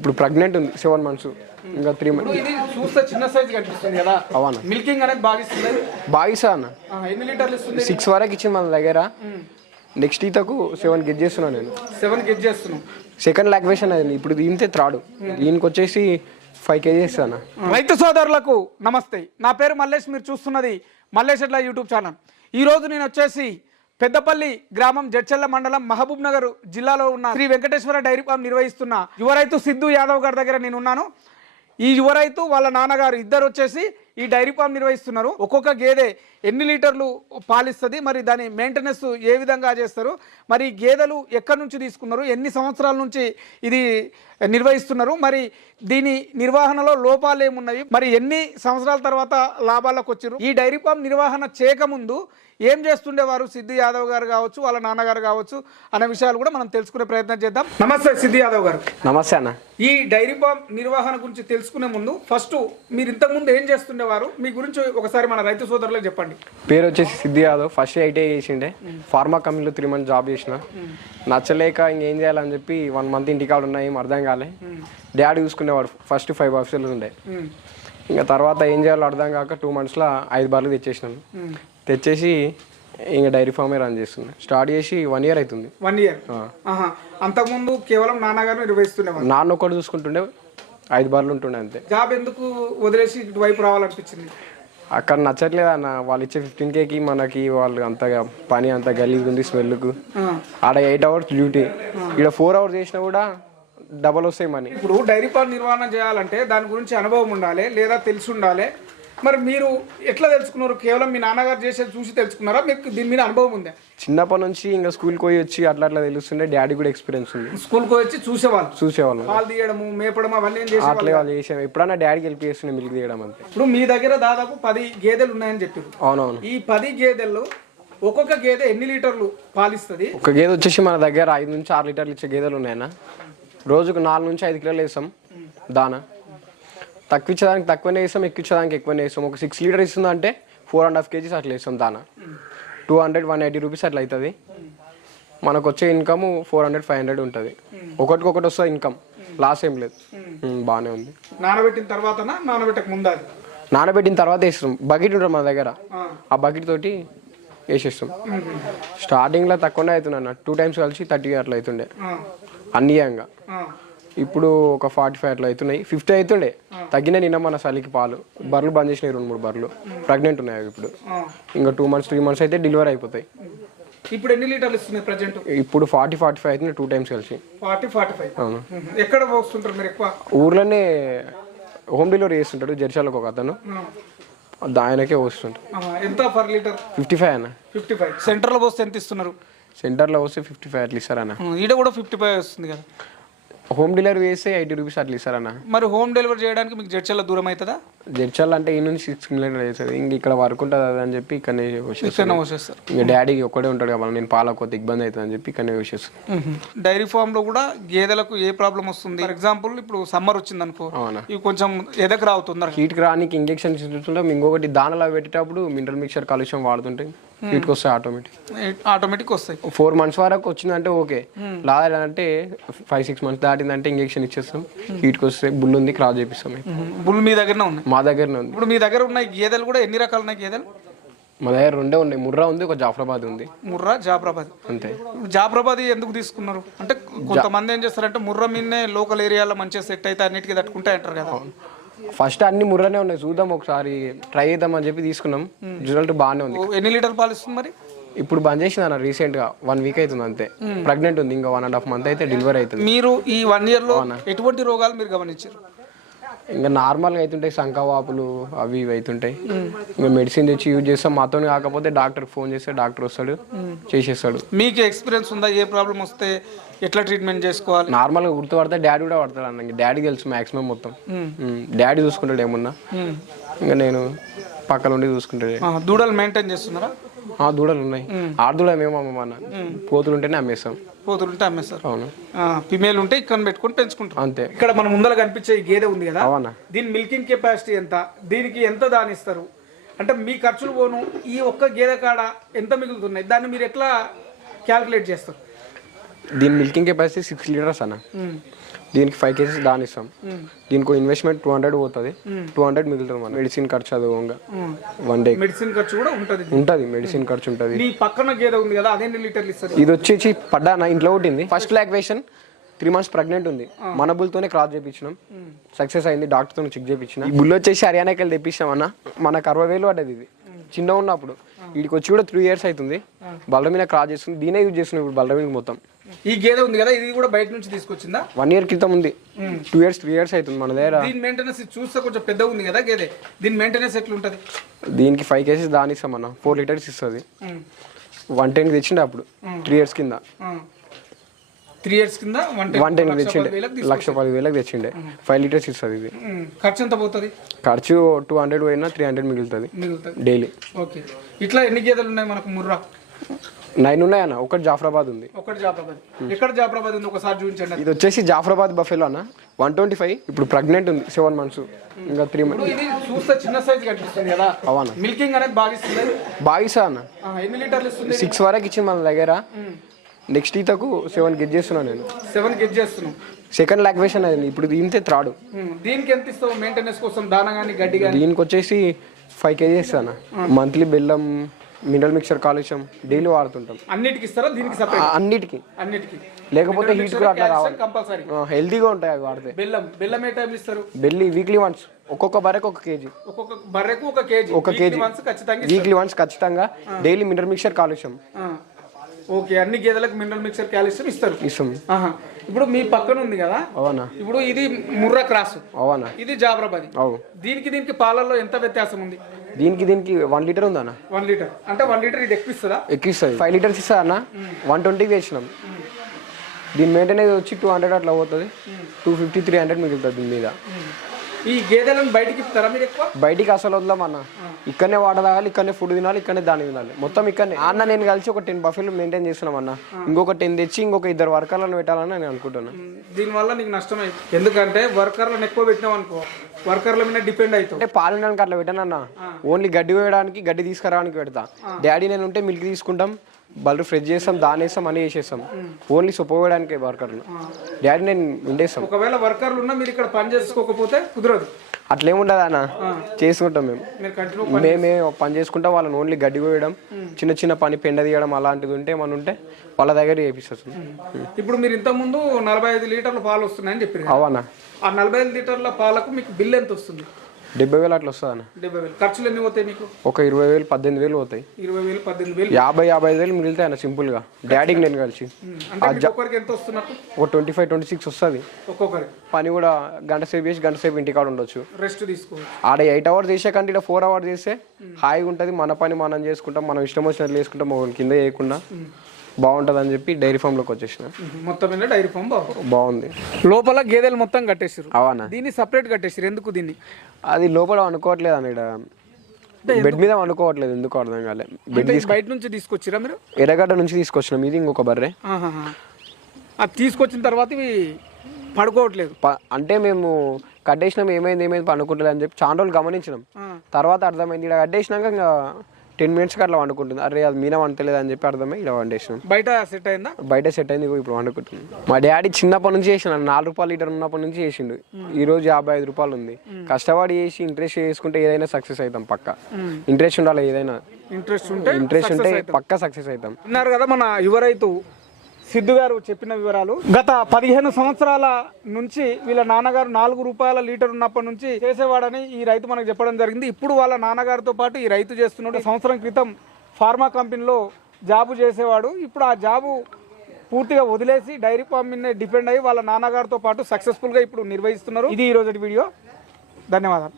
ఇప్పుడు ప్రెగ్నెంట్ ఉంది seven months ఇంకా త్రీ మంత్స్ ఇది చూస్తే చిన్న సైజ్ కనిపిస్తుంది కదా. అవునా? మిల్కింగ్ అనేది బాగా ఇస్తుంది. బాగా ఇస్తా అన్న? ఆ, ఎన్ని లీటర్లు ఇస్తుంది? సిక్స్ వరకు ఇచ్చింది మన దగ్గర. నెక్స్ట్ ఈతకు సెవెన్ గెట్ చేస్తున్నాను నేను. సెవెన్ కేజీ చేస్తున్నాం. సెకండ్ లాక్వేషన్ అది ఇప్పుడు దీనితే త్రాడు. దీనికి వచ్చేసి ఫైవ్ కేజీ ఇస్తాను రైతు సోదరులకు నమస్తే. నా పేరు మల్లేష్ మీరు చూస్తున్నది మల్లేష్ ఎట్లా యూట్యూబ్ ఛానల్. ఈ రోజు నేను వచ్చేసి పెద్దపల్లి గ్రామం జడ్చెల్ల మండలం మహబూబ్ నగర్ జిల్లాలో ఉన్న శ్రీ వెంకటేశ్వర డైరీ ఫామ్ నిర్వహిస్తున్న యువ రైతు సిద్ధు యాదవ్ గారి దగ్గర నేను ఉన్నాను ఈ యువ రైతు వాళ్ళ నాన్నగారు ఇద్దరు వచ్చేసి ఈ డైరీ ఫామ్ నిర్వహిస్తున్నారు. ఒక్కొక్క గేదె ఎన్ని లీటర్లు పాలిస్తుంది మరి దాని మెయింటెనెన్స్ ఏ విధంగా చేస్తారు మరి ఈ గేదెలు ఎక్కడి నుంచి తీసుకున్నారు ఎన్ని సంవత్సరాల నుంచి ఇది నిర్వహిస్తున్నారు మరి దీని నిర్వహణలో లోపాలు ఏమున్నాయి మరి ఎన్ని సంవత్సరాల తర్వాత లాభాలకు వచ్చారు. ఈ డైరీ ఫామ్ నిర్వహణ చేయకముందు ఏం చేస్తుండేవారు? సిద్ధు యాదవ్ గారు కావచ్చు వాళ్ళ నాన్నగారు కావచ్చు అనే విషయాలు కూడా మనం తెలుసుకునే ప్రయత్నం చేద్దాం. నమస్తే సిద్ధు యాదవ్ గారు. నమస్తే అన్న. ఈ డైరీ ఫామ్ నిర్వహణ గురించి తెలుసుకునే ముందు ఫస్ట్ మీరు ఇంతకుముందు ఏం చేస్తుండేవారు మీ గురించి ఒకసారి మన రైతు సోదరులకు చెప్పండి. పేరు వచ్చేసి సిద్ధి యాదవ్. ఫస్ట్ ఐటీఐ చేసిండే. ఫార్మా కంపెనీలో త్రీ మంత్స్ జాబ్ చేసిన. నచ్చలేక ఇంకేం చేయాలని చెప్పి వన్ మంత్ ఇంటికాడ ఉన్నాయి ఏం అర్థం కాలే. డాడీ చూసుకునేవాడు. ఫస్ట్ ఫైవ్ ఆఫీసర్లు ఉండే. ఇంకా తర్వాత ఏం చేయాలో అర్థం కాక టూ మంత్స్లో ఐదు బార్లు తెచ్చేసినాను తెచ్చేసి ఇంకా డైరీ ఫామే రన్ చేస్తున్నాను స్టార్ట్ చేసి వన్ ఇయర్ అవుతుంది వన్ ఇయర్ అంతకుముందు కేవలం నాన్నగారు నిర్వహిస్తుండేవారు. నాన్న ఒక్కడు చూసుకుంటుండే. ఐదు బార్లు ఉంటుండే అంతే. జాబ్ ఎందుకు వదిలేసి ఇటువైపు రావాలనిపించింది? అక్కడ నచ్చట్లేదు అన్న. వాళ్ళు ఇచ్చే ఫిఫ్టీన్ కేకి మనకి వాళ్ళు అంతగా పని అంత గలీజ్ ఉంది స్మెల్కు. ఆడ ఎయిట్ అవర్స్ డ్యూటీ ఇక్కడ ఫోర్ అవర్స్ చేసినా కూడా డబల్ వస్తాయి మనీ. ఇప్పుడు డైరీ ఫామ్ నిర్వహణ చేయాలంటే దాని గురించి అనుభవం ఉండాలి లేదా తెలిసి ఉండాలి. మరి మీరు ఎట్లా తెలుసుకున్నారు? కేవలం మీ నాన్నగారు చేసేది చూసి తెలుసుకున్నారా? మీకు దీని మీద అనుభవం ఉందా? చిన్నప్పటి నుంచి ఇంకా స్కూల్కి పోయి వచ్చి అట్లా అట్లా తెలుస్తుండే. డాడీ కూడా ఎక్స్పీరియన్స్ ఉంది. స్కూల్కి వచ్చి చూసేవాళ్ళు. చూసేవాళ్ళం. పాలు తీయడము మేపడం అవన్నీ అట్లే వాళ్ళు చేసాం ఎప్పుడన్నా డాడీకి హెల్ప్ చేస్తుండే మిల్క్ తీయడం అంతే. ఇప్పుడు మీ దగ్గర దాదాపు పది గేదెలు ఉన్నాయని చెప్పారు. అవునవును. ఈ పది గేదెల్లో ఒక్కొక్క గేదె ఎన్ని లీటర్లు పాలిస్తుంది? ఒక గేదె వచ్చేసి మన దగ్గర ఐదు నుంచి ఆరు లీటర్లు ఇచ్చే గేదెలు ఉన్నాయన్న. రోజుకు నాలుగు నుంచి ఐదు కిలోలు వేస్తాం దానా. తక్కువ ఇచ్చేదానికి తక్కువనే వేస్తాం ఎక్కువ ఇచ్చేదానికి ఎక్కువనే వేస్తాం. ఒక సిక్స్ లీటర్ ఇస్తుందంటే ఫోర్ అండ్ హాఫ్ కేజీస్ అట్లా వేస్తాం దానా. Two hundred one eighty rupees అట్లా అవుతుంది మనకు వచ్చే income four hundred five hundred ఉంటుంది. ఒకటికొకటి వస్తుంది ఇన్కమ్ లాస్ ఏం లేదు. ఉమ్, బాగానే ఉంది. నానబెట్టిన తర్వాతనా? నానబెట్టక ముందా? నానబెట్టిన తర్వాత వేస్తాం. బకెట్ ఉంటుంది మన దగ్గర. ఆ. బకెట్ తోటి వేసేస్తాం. స్టార్టింగ్లో తక్కువనే అవుతున్నా టూ టైమ్స్ కలిసి థర్టీ అట్లా అవుతుండే. ఆ, ఇప్పుడు ఒక ఫార్టీ ఫైవ్ అట్లా అవుతున్నాయి. ఫిఫ్టీ అవుతుండే. తగ్గిన నిన్న మన చలికి పాలు. బర్రెలు బంద్ చేసినాయి రెండు మూడు బర్రెలు. ప్రెగ్నెంట్ ఉన్నాయి అవి ఇప్పుడు. ఇంకా టూ మంత్స్ త్రీ మంత్స్ అయితే డెలివరీ అయిపోతాయి. ఇప్పుడు ఎన్ని లీటర్లు ఇస్తున్నాయి ప్రజెంట్ ఇప్పుడు ఫార్టీ ఫార్టీ ఫైవ్ అవుతుంది టూ టైమ్స్ కలిసి. Forty forty five. అవును. ఎక్కడ పోస్తుంటారు మీరు ఎక్కువ? ఊర్లోనే హోమ్ డెలివరీ చేస్తుంటాడు జెర్షాలకు ఒక అతను. ఆయనకే వస్తుంటాడు ఆ, ఎంత పర్ లీటర్ ఫిఫ్టీ ఫైవ్ అన్న. ఫిఫ్టీ ఫైవ్ సెంటర్లో పోస్తే ఎంత ఇస్తున్నారు? సెంటర్లో వస్తే ఫిఫ్టీ ఫైవ్ అట్లా ఇస్తారన్న. ఈడ కూడా ఫిఫ్టీ ఫైవ్ వస్తుంది కదా. హోమ్ డెలివరీ చేస్తే ఎయిటీ రూపీస్ అట్లా ఇస్తారన్న మరి హోమ్ డెలివరీ చేయడానికి మీకు జడ్చల్ల దూరం అవుతుందా? జడ్చల్ అంటే ఈ నుంచి సిక్స్ కిలోమీటర్ చేస్తుంది ఇంక ఇక్కడ వర్క్ ఉంటుంది అని చెప్పి ఇక్కడనే వచ్చేస్తాను ఇక్కడ వచ్చేస్తారు. ఇంకా డాడీకి ఒక్కడే ఉంటాడు కాబట్టి నేను పాలకొద్ది ఇబ్బంది అవుతుంది అని చెప్పి ఇక్కడనే వచ్చేస్తాను డైరీ ఫామ్లో కూడా గేదెలకు ఏ ప్రాబ్లం వస్తుంది? ఫర్ ఎగ్జాంపుల్ ఇప్పుడు సమ్మర్ వచ్చింది అనుకో అవునా? ఇవి కొంచెం ఎదకు రావు తొందరగా హీట్కి రానికి ఇంజెక్షన్ ఇస్తుంటాం ఇంకొకటి దానిలా పెట్టేటప్పుడు మినరల్ మిక్చర్ కాలుష్యం వాడుతుంటే హీట్కి వస్తాయి ఆటోమేటిక్ ఆటోమేటిక్ వస్తాయి. ఫోర్ మంత్స్ వరకు వచ్చిందంటే ఓకే. లాదంటే ఫైవ్ సిక్స్ మంత్స్ దాటిందంటే ఇంజెక్షన్ ఇచ్చేస్తాం. హీట్కి వస్తే బుల్ ఉంది క్రాస్ చేపిస్తాం బుల్ మీ దగ్గరనే ఉన్నాయి? మా దగ్గరనే ఉంది. ఇప్పుడు మీ దగ్గర ఉన్న గేదెలు కూడా ఎన్ని రకాలు ఉన్నాయి గేదెలు? మా దగ్గర రెండే ఉన్నాయి. ముర్రా ఉంది ఒక జాఫరాబాద్ ఉంది. ముర్రా జాఫరాబాద్. అంతే. జాఫరాబాద్ ఎందుకు తీసుకున్నారు? అంటే కొంతమంది ఏం చేస్తారంటే ముర్రా మీదనే లోకల్ ఏరియాలో మంచిగా సెట్ అయితే అన్నిటికీ తట్టుకుంటే అంటారు కదా ఫస్ట్ అన్ని ముర్రనే ఉన్నాయి. చూద్దాం ఒకసారి ట్రై చేద్దాం అని చెప్పి తీసుకున్నాం. రిజల్ట్ బాగానే ఉంది. ఎన్ని లీటర్ పాలు ఇస్తుంది మరి? ఇప్పుడు బంద్ చేసింది అన్న రీసెంట్గా వన్ వీక్ అవుతుంది అంతే. ప్రెగ్నెంట్ ఉంది ఇంకా వన్ అండ్ హాఫ్ మంత్ అయితే డెలివరీ అవుతుంది. మీరు ఈ వన్ ఇయర్లో ఎటువంటి రోగాలు మీరు గమనించారు? ఇంకా నార్మల్గా అవుతుంటాయి సంకవాపులు అవి ఇవి అవుతుంటాయి ఇంకా మెడిసిన్ తెచ్చి యూజ్ చేస్తాం. మాతో కాకపోతే డాక్టర్ ఫోన్ చేస్తే డాక్టర్ వస్తాడు చేసేస్తాడు. మీకు ఎక్స్పీరియన్స్ ఉందా? ఏ ప్రాబ్లం వస్తే ఎట్లా ట్రీట్మెంట్ చేసుకోవాలి? నార్మల్గా గుర్తుపడితే డాడీ కూడా పడతాడు అన్న. డాడీ తెలుసు మాక్సిమం మొత్తం. డాడీ చూసుకుంటాడు ఏమున్నా. ఇంకా నేను పక్కన ఉండి చూసుకుంటాడు దూడలు మెయింటైన్ చేస్తున్నారా? ఆ దూడలు ఉన్నాయి. ఆడ దూడ మేము అమ్మమన్న పోతులు ఉంటేనే అమ్మేస్తాం. పోతుంటే అమ్మేస్తారు. అవును. ఫిమేల్ ఉంటే ఇక్కడ పెట్టుకొని పెంచుకుంటారు అంతే. ఇక్కడ మన ముందర కనిపించే ఈ గేదె ఉంది కదా? అవునా? దీని మిల్కింగ్ కెపాసిటీ ఎంత? దీనికి ఎంత దాని ఇస్తారు అంటే మీ ఖర్చులు పోను ఈ ఒక్క గేదె కాడ ఎంత మిగులుతున్నాయి? దాన్ని మీరు ఎట్లా క్యాల్కులేట్ చేస్తారు? దీని మిల్కింగ్ కెపాసిటీ సిక్స్ లీటర్స్ అన్న. దీనికి ఫైవ్ కేజీస్ దాని ఇస్తాం దీనికి ఇన్వెస్ట్మెంట్ టూ హండ్రెడ్ పోతుంది. టూ హండ్రెడ్ మిగులుతుంది మన మెడిసిన్ ఖర్చు అది వన్ డే మెడిసిన్ ఖర్చు కూడా ఉంటుంది ఉంటుంది. మెడిసిన్ ఖర్చు ఉంటుంది. పక్కన గేదె ఉంది కదా అదెన్ని లీటర్లు ఇస్తుంది? ఇది వచ్చేసి పడ్డా నా ఇంట్లో పుట్టింది first lactation three months pregnant ఉంది. మన బుల్తోనే క్రాస్ చేయించినాం సక్సెస్ అయింది. డాక్టర్తో చెక్ చేయించిన ఈ బుల్ వచ్చేసి హర్యానాకి వెళ్ళి తెప్పించాం అన్న. మనకు అరవై వేలు పడ్డది ఇది. చిన్న ఉన్నప్పుడు. వీడికి వచ్చి కూడా త్రీ ఇయర్స్ అవుతుంది. బలరమీన క్రాస్ చేస్తుంది దీనే యూజ్ చేస్తున్నాం ఇప్పుడు బలరమీన మొత్తం. ఈ గేదె ఉంది కదా ఇది కూడా బయట నుంచి తీసుకొచ్చిందా? వన్ ఇయర్ క్రితం ఉంది. టూ ఇయర్స్ త్రీ ఇయర్స్ అవుతుంది మన దగ్గర. దీని మెయింటెనెన్స్ చూస్తే కొంచెం పెద్దగా ఉంది కదా గేదె? దీని మెయింటెనెన్స్ ఎట్లుంటది? దీనికి ఫైవ్ కేజీస్ దాని ఇస్తాం అన్న. ఫోర్ లీటర్స్ ఇస్తుంది. వన్ టెన్కి తెచ్చిండే అప్పుడు. త్రీ ఇయర్స్ కింద. త్రీ ఇయర్స్ కింద వన్ టెన్కి తెచ్చిండే. లక్ష పది వేలకు తెచ్చిండే ఫైవ్ లీటర్స్ ఇస్తుంది ఇది. ఖర్చు ఎంత పోతుంది? ఖర్చు టూ హండ్రెడ్ పోయినా త్రీ హండ్రెడ్ మిగులుతుంది. డైలీ ఓకే ఇట్లా ఎన్ని గేదెలు ఉన్నాయి మనకు ముర్రా? నైన్ ఉన్నాయన్న ఒకటి జాఫరాబాద్ ఉంది. ఒకటి జాఫరాబాద్. ఎక్కడ జాఫరాబాద్ ఉంది? ఒకసారి చూపించండి ఇది వచ్చేసి జాఫరాబాద్ బఫెలో అన్న. One twenty five. ఇప్పుడు ప్రెగ్నెంట్ ఉంది. సెవెన్ మంత్స్ ఇంకా త్రీ మంత్స్ ఇది చూస్తే చిన్న సైజ్ కనిపిస్తుంది కదా. అవునా? మిల్కింగ్ అనేది బాగా ఇస్తుంది. బాయిసా అన్న? ఎన్ని లీటర్లు ఇస్తుంది? సిక్స్ వరకు ఇచ్చింది మన దగ్గర. నెక్స్ట్ ఈతకు సెవెన్ గెట్ చేస్తున్నాను నేను. సెవెన్ గెట్ చేస్తున్నాం. సెకండ్ లాక్వేషన్ అది. ఇప్పుడు దీంతే త్రాడు దీనికి ఎంత ఇస్తావు? మెయింటెనెన్స్ కోసం దానా కానీ గడ్డి కానీ దీనికి వచ్చేసి ఫైవ్ కేజీస్ అన్న. మంత్లీ బెల్లం మినరల్ మిక్చర్ కాలుష్యం డైలీ వాడుతుంటాం. అన్నిటికి ఇస్తారా? దీనికి సపరేట్ అన్నిటికీ. అన్నిటికి. లేకపోతే హీట్ కూడా అట్లా రావాలి. కంపల్సరీ హెల్తీగా ఉంటాయి అవి వాడితే. బెల్లం బెల్లం ఏ టైం ఇస్తారు? బెల్లి వీక్లీ వన్స్ ఒక్కొక్క బరకు ఒక కేజీ. ఒక్కొక్క బర్రెకు ఒక కేజీ. ఒక కేజీ. వన్స్ ఖచ్చితంగా వీక్లీ వన్స్ ఖచ్చితంగా డైలీ మినరల్ మిక్చర్ కాలుష్యం. ఓకే అన్ని గేదెలకు మినరల్ మిక్చర్ కాల్షియం ఇస్తారు. ఇస్తాం. ఆహా. ఇప్పుడు మీ పక్కన ఉంది కదా? అవునా? ఇప్పుడు ఇది ముర్రా క్రాస్. అవునా? ఇది జాబ్రాబాది. అవు దీనికి దీనికి పాలల్లో ఎంత వ్యత్యాసం ఉంది? దీనికి దీనికి వన్ లీటర్ ఉందన్న వన్ లీటర్. అంటే వన్ లీటర్ ఇది ఎక్కువ ఇస్తుందా? ఎక్కిస్తుంది ఫైవ్ లీటర్స్ ఇస్తా అన్న. వన్ ట్వంటీకి తెచ్చినాం. దీని మెయింటెనెన్స్ వచ్చి టూ హండ్రెడ్ అట్లా పోతుంది. టూ ఫిఫ్టీ త్రీ హండ్రెడ్ మిగులుతుంది దీని మీద. ఈ గేదెలను బయటికి ఇస్తారా మీరు ఎక్కువ? బయటికి అసలు వదలం అన్న ఇక్కడనే వాటర్ తాగాలి ఇక్కడనే ఫుడ్ తినాలి ఇక్కడనే దాని తినాలి. మొత్తం ఇక్కడనే. అన్న నేను కలిసి ఒక టెన్ బఫెలు మెయింటైన్ చేస్తున్నాం అన్న ఇంకొక టెన్ తెచ్చి ఇంకొక ఇద్దరు వర్కర్లను పెట్టాలని నేను అనుకుంటున్నాను దీనివల్ల నీకు నష్టం అవుతుంది ఎందుకంటే వర్కర్లను ఎక్కువ పెట్టినావు అనుకో వర్కర్ల మీద డిపెండ్ అవుతావు. అంటే పాలు వినడానికి అట్లా పెట్టానన్న. ఓన్లీ గడ్డి వేయడానికి గడ్డి తీసుకురావడానికి పెడతా. డాడీ నేను ఉంటే మిల్క్ తీసుకుంటాం. బల్లు ఫ్రెష్ చేస్తాం దాని వేస్తాం అని వేసేస్తాం ఓన్లీ సొప్ప వేయడానికి వర్కర్లు. డాడీ నేను ఉండేస్తాం. ఒకవేళ వర్కర్లు ఉన్నా మీరు ఇక్కడ పని చేసుకోకపోతే కుదరదు. అట్లేముండదు అన్న. చేసుకుంటాం మేము. మేమే పని చేసుకుంటాం వాళ్ళని ఓన్లీ గడ్డి కోయడం చిన్న చిన్న పని పెండ తీయడం అలాంటిది ఉంటే మన ఉంటే వాళ్ళ దగ్గర చేపిస్తాం ఇప్పుడు మీరు ఇంత ముందు నలభై ఐదు లీటర్ల పాలు వస్తున్నాయని చెప్పారు కదా. అవన్నా ఆ నలభై ఐదు లీటర్ల పాలకు మీకు బిల్ ఎంత వస్తుంది? డెబ్బై వేలు అట్లా వస్తుంది డెబ్బై వేలు. ఖర్చులు ఎన్ని పోతాయి మీకు? ఒక ఇరవై వేలు పద్దెనిమిది వేలు పోతాయి. ఇరవై వేలు పద్దెనిమిది వేలు. యాభై యాభై ఐదు వేలు మిగులుతాయి అన్న సింపుల్గా. డాడీకి నేను కలిసి. ఎంత వస్తున్నట్టు? ఒక ట్వంటీ ఫైవ్ ట్వంటీ సిక్స్ వస్తుంది. ఒక్కొక్కరికి. పని కూడా గంట సేపు చేసి గంట సేపు ఇంటికాడ ఉండొచ్చు. రెస్ట్ తీసుకోవచ్చు. ఆడ ఎయిట్ అవర్స్ చేసే కంటే ఇక్కడ ఫోర్ అవర్స్ చేస్తే హాయిగా ఉంటుంది. మన పని మనం చేసుకుంటాం. మనం ఇష్టం వచ్చినట్లు చేసుకుంటాం. కింద చేయకుండా. బాగుంటుంది అని చెప్పి డైరీ ఫామ్లోకి వచ్చేసిన. మొత్తం మీద డైరీ ఫామ్ బాగుంది. లోపల గేదెలు మొత్తం కట్టేసారు అవన్నా దీన్ని సపరేట్ కట్టేసారు ఎందుకు దీన్ని? అది లోపల అనుకోవట్లేదు అన్న ఇక్కడ? బెడ్ మీద వండుకోవట్లేదు. ఎందుకు అర్థం కాలే. బెడ్ బయట నుంచి తీసుకొచ్చిరా మీరు? ఎర్రగడ్డ నుంచి తీసుకొచ్చినాం. ఇది ఇంకొక బర్రె. అది తీసుకొచ్చిన తర్వాత ఇవి పడుకోవట్లేదు. అంటే మేము కట్టేసినాం. ఏమైంది ఏమైంది పండుకుంటలేదు అని చెప్పి చాలా రోజులు గమనించినాం. తర్వాత అర్థమైంది. ఇక్కడ కట్టేసినాక ఇంకా టెన్ మినిట్స్కి అట్లా వండుకుంటుంది. అరే అది మీన వంటలేదు అని చెప్పి అర్థమై ఇలా వండేసినాం. బయట సెట్ అయిందా? బయట సెట్ అయింది ఇప్పుడు వండుకుంటుంది. మా డాడీ చిన్నప్పటి నుంచి చేసిన నాలుగు రూపాయలు లీటర్ ఉన్నప్పటి నుంచి చేసిండు. ఈ రోజు యాభై ఐదు రూపాయలు ఉంది. కష్టపడి చేసి ఇంట్రెస్ట్ చేసుకుంటే ఏదైనా సక్సెస్ అవుతాం పక్క. ఇంట్రెస్ట్ ఉండాలి ఏదైనా. ఇంట్రెస్ట్ ఉంటే ఇంట్రెస్ట్ ఉంటే పక్క సక్సెస్ అవుతాం. విన్నారు కదా మన యువ రైతు. సిద్ధు గారు చెప్పిన వివరాలు. గత పదిహేను సంవత్సరాల నుంచి వీళ్ళ నాన్నగారు నాలుగు రూపాయల లీటర్ ఉన్నప్పటి నుంచి చేసేవాడని ఈ రైతు మనకు చెప్పడం జరిగింది. ఇప్పుడు వాళ్ళ నాన్నగారితో పాటు ఈ రైతు చేస్తున్నాడు. సంవత్సరం క్రితం ఫార్మా కంపెనీలో జాబు చేసేవాడు. ఇప్పుడు ఆ జాబు పూర్తిగా వదిలేసి డైరీ ఫామ్ మీద డిపెండ్ అయ్యి వాళ్ళ నాన్నగారితో పాటు సక్సెస్ఫుల్గా ఇప్పుడు నిర్వహిస్తున్నారు. ఇది ఈ రోజు వీడియో. ధన్యవాదాలు.